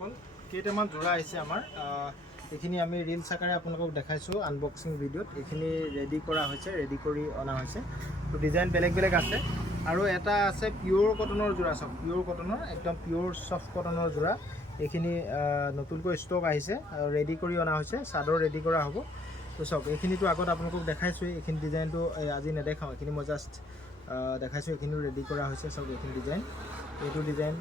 সকল কেইটামান জোড়া আহিছে আমাৰ এইখিনি আমি ৰিলছ আকাৰে আপোনালোকক দেখাইছোঁ আনবক্সিং ভিডিঅ'ত এইখিনি ৰেডি কৰা হৈছে ৰেডি কৰি অনা হৈছে তো ডিজাইন বেলেগ বেলেগ আছে আৰু এটা আছে পিওৰ কটনৰ জোড়া চাওক পিওৰ কটনৰ একদম পিওৰ সফ্ট কটনৰ জোড়া এইখিনি নতুনকৈ ষ্টক আহিছে ৰেডি কৰি অনা হৈছে চাদৰ ৰেডি কৰা হ'ব তো চাওক এইখিনিতো আগত আপোনালোকক দেখাইছোঁ এইখিনি ডিজাইনটো আজি নেদেখাওঁ এইখিনি মই জাষ্ট দেখাইছোঁ এইখিনিও ৰেডি কৰা হৈছে চাওক এইখিনি ডিজাইন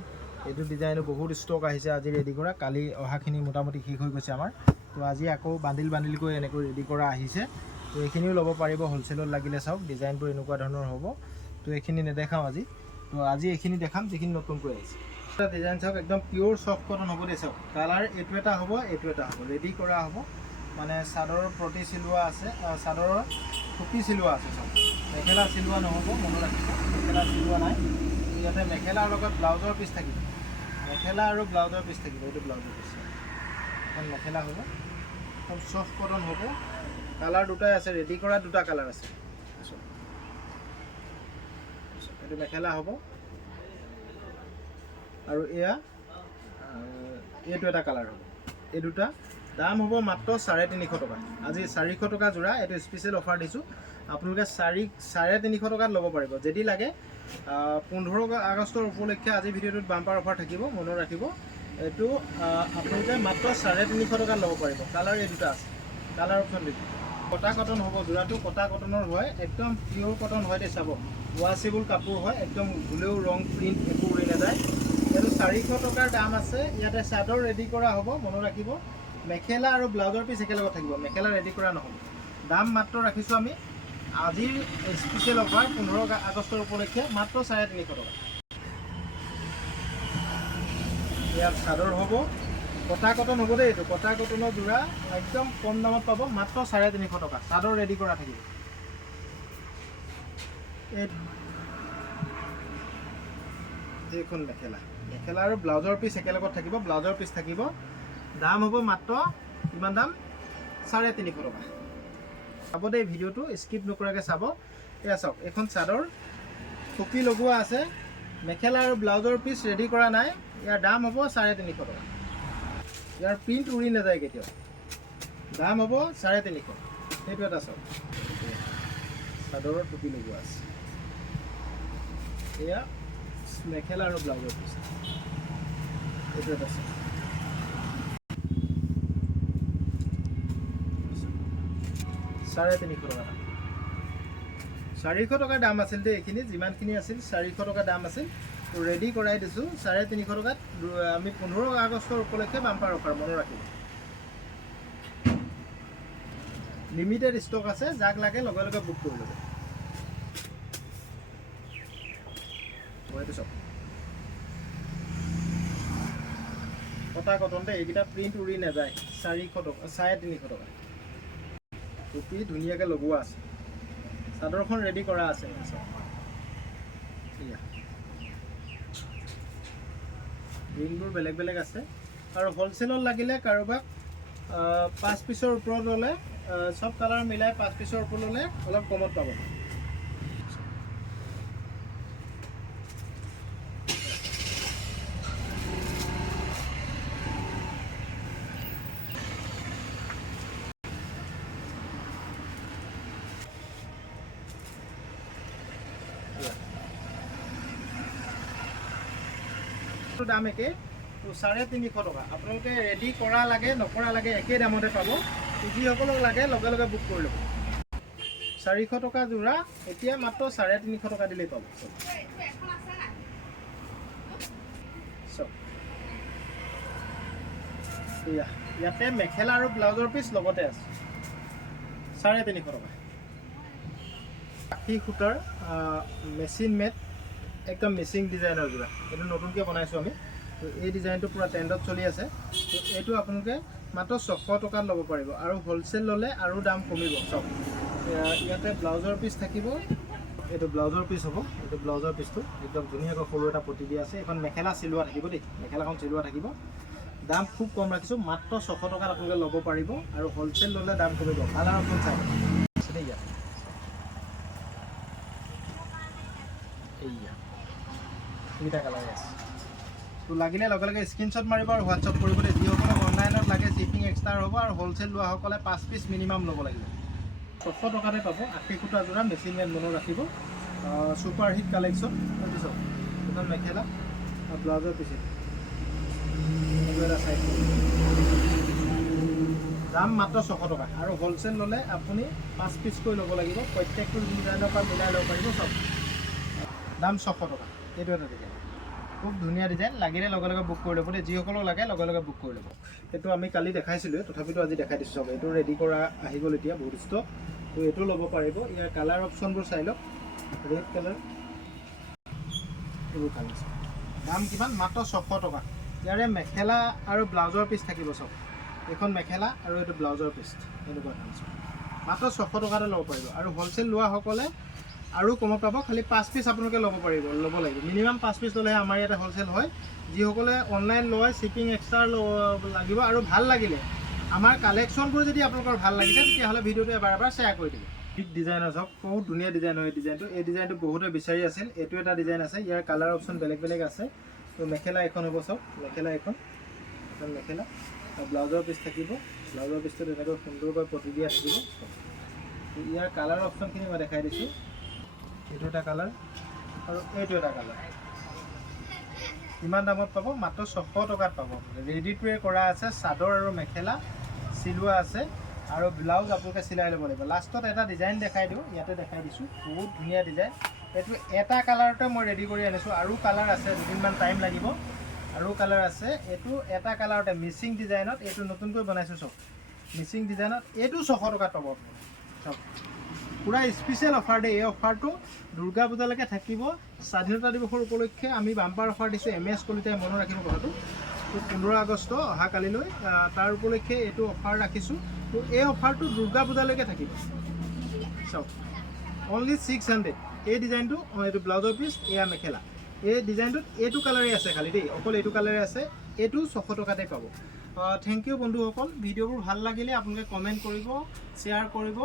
এইটো ডিজাইনো বহুত ষ্টক আহিছে আজি ৰেডি কৰা কালি অহাখিনি মোটামুটি শেষ হৈ গৈছে আমাৰ তো আজি আকৌ বান্ডিলকৈ এনেকৈ ৰেডি কৰা আহিছে তো এইখিনিও ল'ব পাৰিব হ'লচেলত লাগিলে চাওক ডিজাইনবোৰ এনেকুৱা ধৰণৰ হ'ব তো এইখিনি নেদেখাওঁ আজি তো আজি এইখিনি দেখাম যিখিনি নতুনকৈ আহিছে এটা ডিজাইন চাওক একদম পিওৰ সফ্ট কটন হ'ব দেই চাওক কালাৰ এইটো এটা হ'ব ৰেডি কৰা হ'ব মানে চাদৰৰ প্ৰতি চিলোৱা আছে চাদৰৰ টুপি চিলোৱা আছে চাওক মেখেলা চিলোৱা নহ'ব মনত ৰাখিব মেখেলা চিলোৱা নাই ইয়াতে মেখেলাৰ লগত ব্লাউজৰ পিচ থাকিব মেখেলা আৰু ব্লাউজৰ পিচ থাকিব এইটো ব্লাউজৰ পিচ এখন মেখেলা হ'ব একদম সফ্ট কটন হ'ব কালাৰ দুটাই আছে ৰেডি কৰা দুটা কালাৰ আছে এইটো মেখেলা হ'ব আৰু এইটো এটা কালাৰ হ'ব এই দুটা দাম হ'ব মাত্ৰ 350 টকা আজি 400 টকা জোড়া এইটো স্পেচিয়েল অফাৰ দিছোঁ আপোনালোকে 350 টকাত ল'ব পাৰিব যদি লাগে 15 আগষ্টৰ উপলক্ষে আজি ভিডিঅ'টোত বাম্পাৰ অফাৰ থাকিব মনত ৰাখিব এইটো আপোনালোকে মাত্ৰ 350 টকাত ল'ব পাৰিব কালাৰ এই দুটা আছে কালাৰ অপশ্যন দিব কটা কটন হ'ব জোড়াটো কটা কটনৰ হয় একদম পিয়'ৰ কটন হয় দেই চাব ৱাছেবল কাপোৰ হয় একদম ধুলেও ৰং প্ৰিণ্ট একো উৰি নাযায় এইটো 400 টকাৰ দাম আছে ইয়াতে চাদৰ ৰেডি কৰা হ'ব মনত ৰাখিব মেখেলা আৰু ব্লাউজৰ পিচ একেলগত থাকিব মেখেলা ৰেডি কৰা নহ'ব দাম মাত্ৰ ৰাখিছোঁ আমি আজিৰ স্পেচিয়েল অফাৰ 15 আগষ্টৰ উপলক্ষে মাত্ৰ 350 টকা ইয়াত চাদৰ হ'ব কটা কটন হ'ব দেই এইটো কটা কটনৰ জোড়া একদম কম দামত পাব মাত্ৰ 350 টকা চাদৰ ৰেডি কৰা থাকিব এইখন মেখেলা আৰু ব্লাউজৰ পিচ একেলগত থাকিব ব্লাউজৰ পিচ থাকিব দাম হ'ব মাত্ৰ কিমান দাম 350 টকা চাব দেই ভিডিঅ'টো স্কিপ নকৰাকৈ চাব এয়া চাওক এইখন চাদৰ টুপি লগোৱা আছে মেখেলা আৰু ব্লাউজৰ পিচ ৰেডি কৰা নাই ইয়াৰ দাম হ'ব 350 টকা ইয়াৰ প্ৰিণ্ট উৰি নাযায় কেতিয়াও দাম হ'ব 350 সেইটো এটা চাওক চাদৰৰ টুপি লগোৱা আছে এয়া মেখেলা আৰু ব্লাউজৰ পিচ এইটো এটা চাওক 350 টকা 400 টকাৰ দাম আছিল দেই এইখিনি যিমানখিনি আছিল 400 টকা দাম আছিল তো ৰেডি কৰাই দিছোঁ 350 টকাত আমি 15 আগষ্টৰ উপলক্ষে বাম্পাৰ অফাৰ মনত ৰাখিব লিমিটেড ষ্টক আছে যাক লাগে লগে লগে বুক কৰি ল'ব এইটো চাওক কটা কটন দেই এইকেইটা প্ৰিণ্ট উৰি নাযায় 400 টকা 350 টকা টুপি ধুনীয়াকৈ লগোৱা আছে চাদৰখন ৰেডি কৰা আছে ৰিংবোৰ বেলেগ বেলেগ আছে আৰু হ'লচেলত লাগিলে কাৰোবাক 5 পিচৰ ওপৰত ল'লে চব কালাৰ মিলাই 5 পিচৰ ওপৰত ল'লে অলপ কমত পাব দাম একে তো 350 টকা আপোনালোকে ৰেডি কৰা লাগে নকৰা লাগে একে দামতে পাব যিসকলক লাগে লগে লগে বুক কৰি ল'ব 400 টকা জোড়া এতিয়া মাত্ৰ 350 টকা দিলেই পাব ইয়াতে মেখেলা আৰু ব্লাউজৰ পিচ লগতে আছে 350 টকা আশী সূতাৰ মেচিন মেড একদম মিচিং ডিজাইনৰ জোড়া এইটো নতুনকৈ বনাইছোঁ আমি তো এই ডিজাইনটো পুৰা ট্ৰেণ্ডত চলি আছে তো এইটো আপোনালোকে মাত্ৰ 600 টকাত ল'ব পাৰিব আৰু হ'লচেল ল'লে আৰু দাম কমিব চাওক ইয়াতে ব্লাউজৰ পিচ থাকিব এইটো ব্লাউজৰ পিচ হ'ব এইটো ব্লাউজৰ পিচটো একদম ধুনীয়াকৈ সৰু এটা পতি দিয়া আছে এখন মেখেলা চিলোৱা থাকিব দেই মেখেলাখন চিলোৱা থাকিব দাম খুব কম ৰাখিছোঁ মাত্ৰ 600 টকাত আপোনালোকে ল'ব পাৰিব আৰু হ'লচেল ল'লে দাম কমিব কালাৰ অপশ্যন চাই দেই ইয়াত এইয়া এইটা কালাৰ আছে তো লাগিলে লগে লগে স্ক্ৰীনশ্বট মাৰিব আৰু হোৱাটছআপ কৰিব। যিসকলক অনলাইনত লাগে শ্বিপিং এক্সট্ৰা হ'ব আৰু হ'লচেল লোৱাসকলে 5 পিচ মিনিমাম ল'ব লাগিব। 600 টকাতে পাব। 80 সূতা যোৰা মেচিন মেড মনৰ ৰাখিব। Super hit collection. তাৰপিছত এখন মেখেলা আৰু ব্লাউজৰ পিছে এটা চাইজ দাম মাত্ৰ 600 টকা আৰু হ'লচেল ল'লে আপুনি 5 পিচকৈ ল'ব লাগিব। প্ৰত্যেকটো ডিজাইনৰ পৰা মিলাই ল'ব পাৰিব চব। দাম 600 টকা। এইটো এটা ডিজাইন খুব ধুনীয়া ডিজাইন। লাগিলে লগে লগে বুক কৰি ল'ব দেই। যিসকলক লাগে লগে লগে বুক কৰি ল'ব। এইটো আমি কালি দেখাইছিলোঁ, তথাপিতো আজি দেখাই দিছোঁ চব। এইটো ৰেডি কৰা আহি গ'ল এতিয়া বহুত ষ্টক। তো এইটো ল'ব পাৰিব। ইয়াৰ কালাৰ অপশ্যনবোৰ চাই লওক। ৰেড কালাৰ, এইবোৰ কালাৰ। দাম কিমান? মাত্ৰ 600 টকা। ইয়াৰে মেখেলা আৰু ব্লাউজৰ পিচ থাকিব চব। এইখন মেখেলা আৰু এইটো ব্লাউজৰ পিচ। এনেকুৱা দাম চব। মাত্ৰ 600 টকাতে ল'ব পাৰিব। আৰু হ'লচেল লোৱাসকলে আৰু কমত পাব। খালি 5 পিচ আপোনালোকে ল'ব লাগিব। মিনিমাম 5 পিচ ল'লেহে আমাৰ ইয়াতে হ'লচেল হয়। যিসকলে অনলাইন লয় শ্বিপিং এক্সট্ৰা লাগিব। আৰু ভাল লাগিলে আমাৰ কালেকশ্যনবোৰ যদি আপোনালোকৰ ভাল লাগিছে তেতিয়াহ'লে ভিডিঅ'টো এবাৰ শ্বেয়াৰ কৰি দিব। বিগ ডিজাইনৰ চাওক, বহুত ধুনীয়া ডিজাইন হয় ডিজাইনটো। এই ডিজাইনটো বহুতে বিচাৰি আছিল। এইটো এটা ডিজাইন আছে। ইয়াৰ কালাৰ অপশ্যন বেলেগ বেলেগ আছে। তো মেখেলা এখন হ'ব চাওক। মেখেলা এখন মেখেলা আৰু ব্লাউজৰ পিচ থাকিব। ব্লাউজৰ পিচটো তেনেকৈ সুন্দৰকৈ পতি দিয়া থাকিব। তো ইয়াৰ কালাৰ অপশ্যনখিনি মই দেখাই দিছোঁ। এইটো এটা কালাৰ আৰু এইটো এটা কালাৰ। কিমান দামত পাব? মাত্ৰ 600 টকাত পাব। ৰেডি টু ৱেৰ কৰা আছে। চাদৰ আৰু মেখেলা চিলোৱা আছে আৰু ব্লাউজ আপোনালোকে চিলাই ল'ব লাগিব। লাষ্টত এটা ডিজাইন দেখাই দিওঁ। ইয়াতে দেখাই দিছোঁ। বহুত ধুনীয়া ডিজাইন। এইটো এটা কালাৰতে মই ৰেডি কৰি আনিছোঁ। আৰু কালাৰ আছে, দুদিনমান টাইম লাগিব। আৰু কালাৰ আছে। এইটো এটা কালাৰতে মিচিং ডিজাইনত। এইটো নতুনকৈ বনাইছোঁ চব। মিচিং ডিজাইনত এইটো 600 টকাত পাব চব। পুৰা স্পেচিয়েল অফাৰ দেই। এই অফাৰটো দুৰ্গা পূজালৈকে থাকিব। স্বাধীনতা দিৱসৰ উপলক্ষে আমি বাম্পাৰ অফাৰ দিছোঁ। MS কলিতাই মনত ৰাখিব কথাটো। তো 15 আগষ্ট অহা কালিলৈ তাৰ উপলক্ষে এইটো অফাৰ ৰাখিছোঁ। তো এই অফাৰটো দুৰ্গা পূজালৈকে থাকিব চাওক। অনলি 600। এই ডিজাইনটো এইটো ব্লাউজৰ পিচ, এয়া মেখেলা। এই ডিজাইনটোত এইটো কালাৰেই আছে খালি দেই। অকল এইটো কালাৰে আছে। এইটো 600 টকাতে পাব। থেংক ইউ বন্ধুসকল। ভিডিঅ'বোৰ ভাল লাগিলে আপোনালোকে কমেণ্ট কৰিব, শ্বেয়াৰ কৰিব।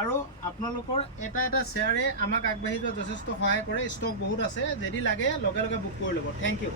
আৰু আপোনালোকৰ এটা এটা শ্বেয়াৰে আমাক আগবাঢ়ি যোৱাত যথেষ্ট সহায় কৰে। ষ্টক বহুত আছে। যদি লাগে লগে লগে বুক কৰি ল'ব। Thank U.